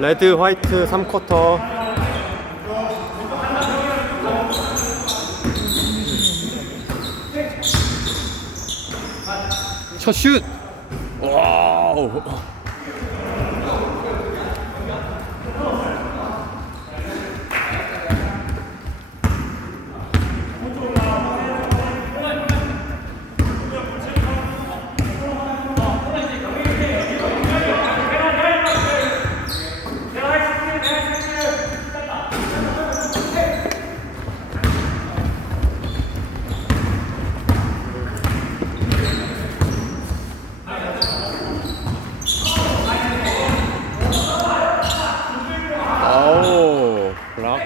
레드 화이트 3쿼터 첫 슛! 와우! 아우 블락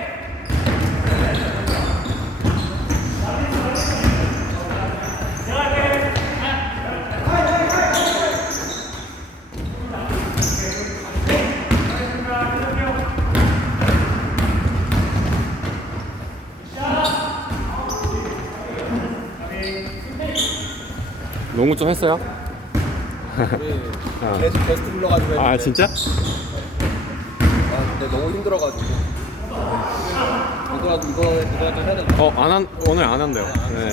농구 좀 했어요? 어. 계속 게스트 불러가지고 했는데 아 진짜? 아, 근데 너무 힘들어가지고 이거라도 이거 이거라도 해야 된다 어, 안 한, 오늘 안 한대요. 네.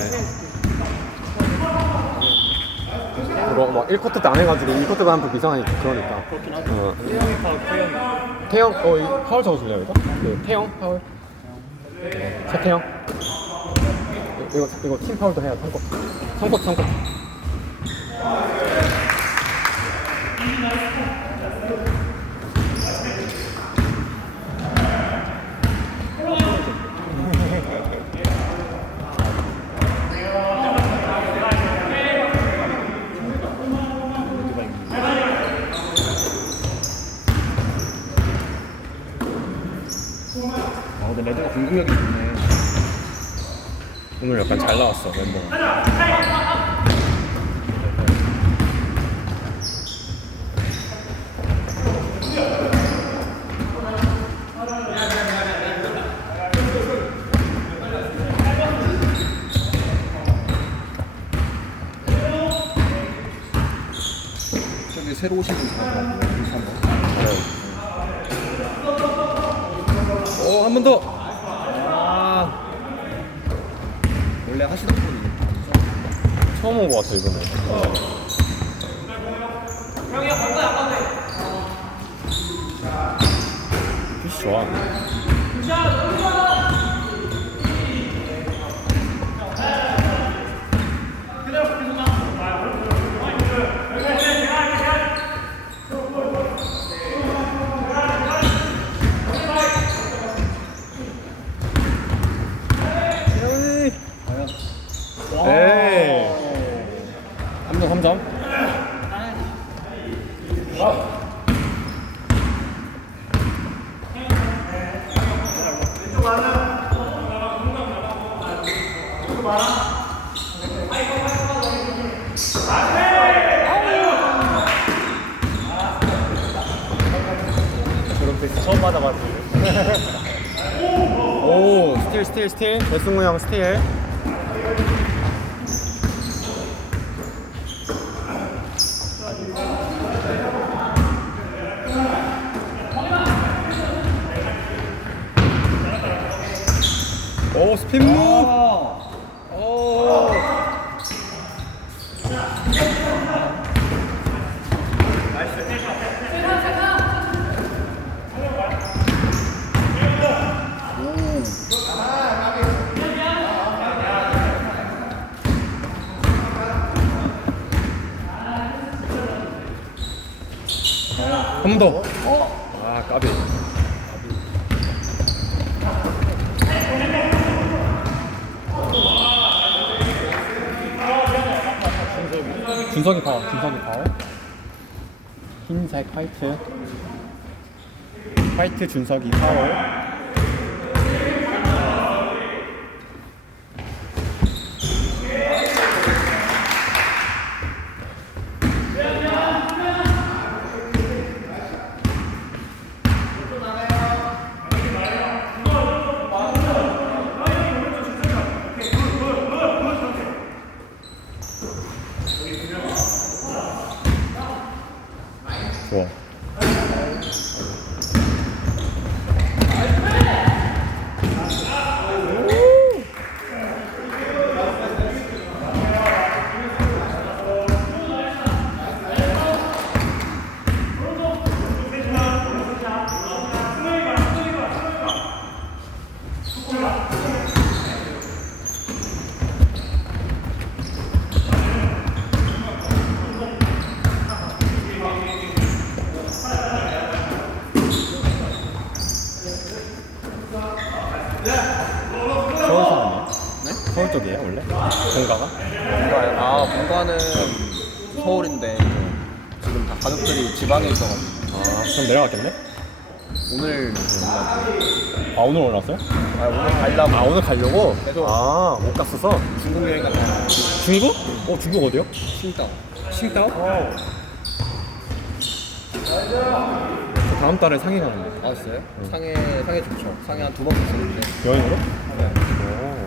그거 막 1쿼터 때 안 해가지고 2쿼터 때 하면 또 이상하니까 그러니까. 그렇긴 하죠. 어. 태영, 어, 이 파울 적어줄래요, 이거? 그 태영 파울. 최태영. 이거 이거 팀 파울도 해야 돼. 3쿼터. 3쿼터, 3쿼터. 아 레드가 공격력이 좋네 오늘 약간 잘 나왔어, 멤버. 새로 오신 분 있어요 오, 한 번 더! 아 원래 하시던 분이 처음 온 것 같아, 이번에. pitch 좋아. 에이. 3점, 3점. 처음 받아봤어요 오, 스틸, 스틸, 스틸. 배승우 형 스틸. 오, 스핀 무브. 오. 한 번 더. 아, 까비. 준석이 파워, 준석이 파워. 흰색 화이트. 화이트 준석이 파워. 좋아. 본가가? 아 본가는 서울인데 지금 다 가족들이 지방에 있어가지고 아 그럼 내려갔겠네? 오늘 아 오늘 올라왔어요? 아 오늘 가려고 아 오늘 가려고? 그래서- 아못 갔어서? 중국 여행 갔다 중국? 어 중국 어디요? 칭따오 칭따오? 저 다음 달에 상해 가는데 아 진짜요? 상해 상해 좋죠 상해 한 두 번 갔었는데 여행으로? 네. 오.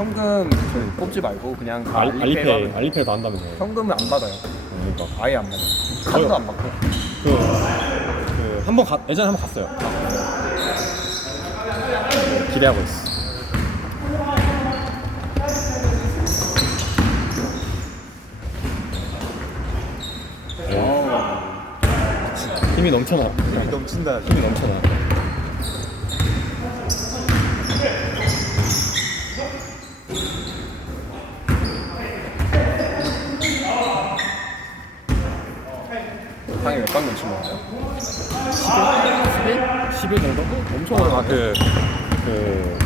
현금 저희 뽑지 말고 그냥 다 알, 알리페이로 알리페이 하면 알리페이도 한다면서요 현금은 안 받아요 그러니까 아예 안 받아요 카드도 안 받고 그, 그, 한번 가, 예전에 한 번 갔어요. 기대하고 있어. 힘이 넘쳐나. 힘이 넘친다. 힘이 넘쳐나. 상해 몇 방면 치는 거예요? 10일? 10일 정도? 엄청 오래 그, 그,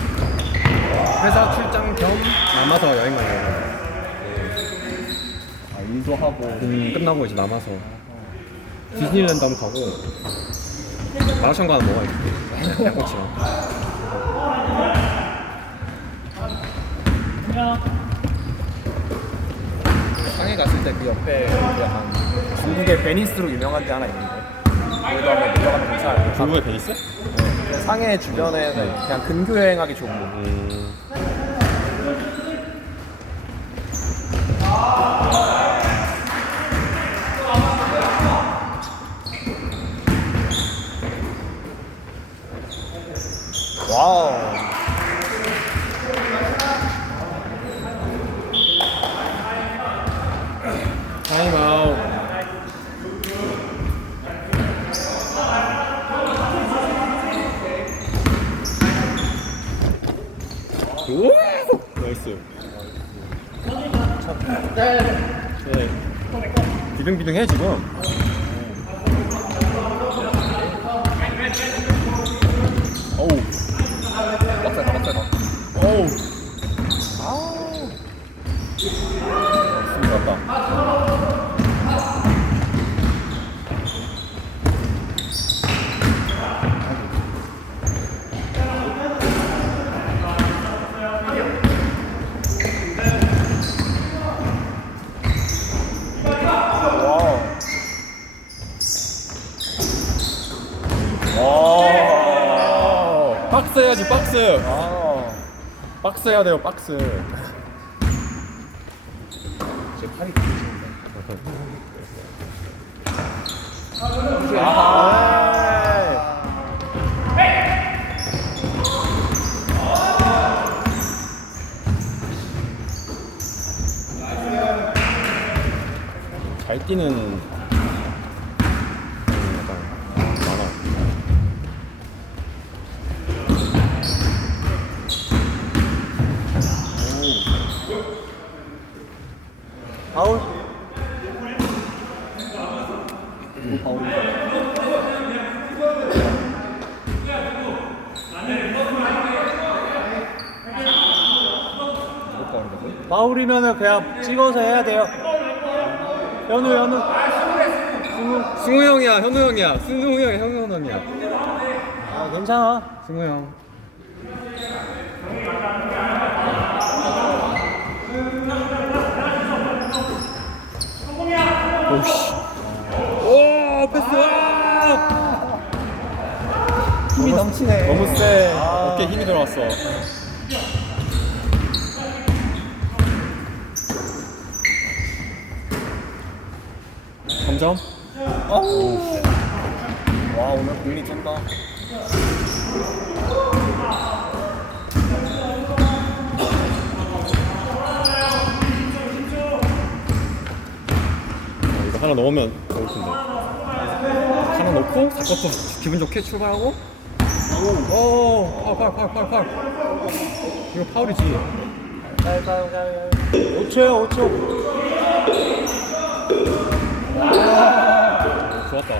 회사 출장 겸 남아서 여행 가는 거예요. 아 일도 하고 음, 끝나고 이제 남아서 디즈니랜드 한번 가고 마라샹 가는 먹어야지 양꼬치랑 상해 갔을 때 그 옆에 그 약간 중국의 베니스로 유명한 데 하나 있는데 거기도 한번 내려가면 괜찮아요 중국에 베니스? 네. 상해 주변에 그냥 근교 여행하기 좋은 곳 음, 와우 타임아웃 오! 나이스 네. 비등비등해 지금. 어우. 빡세다 빡세다 어우. 아우 숨이 났다 와우 와 박스 해야지 박스 아 박스 해야 돼요 박스. 제 팔이 길으신데. 잘 뛰는 음, 약간 많아. 못 파울이라고요? 파울이면은 그냥 찍어서 해야 돼요. 현우 현우. 승우 형이야, 현우 형이야. 승우 형이야, 현우 형이야. 아 괜찮아. 승우 형. 오씨. 오, 패스! 와! 힘이 넘 치네 너무 세. 아. 어깨 힘이 들어왔어. 점점? 어우. 와 오늘 공이 쩐다 어, 하나 넣으면 좋을 텐데. 하나 넣고 사것도 기분 좋게 출발하고. 오, 오, 팔, 팔, 팔, 팔. 이거 파울이지. 5초요 5초. 좋았다.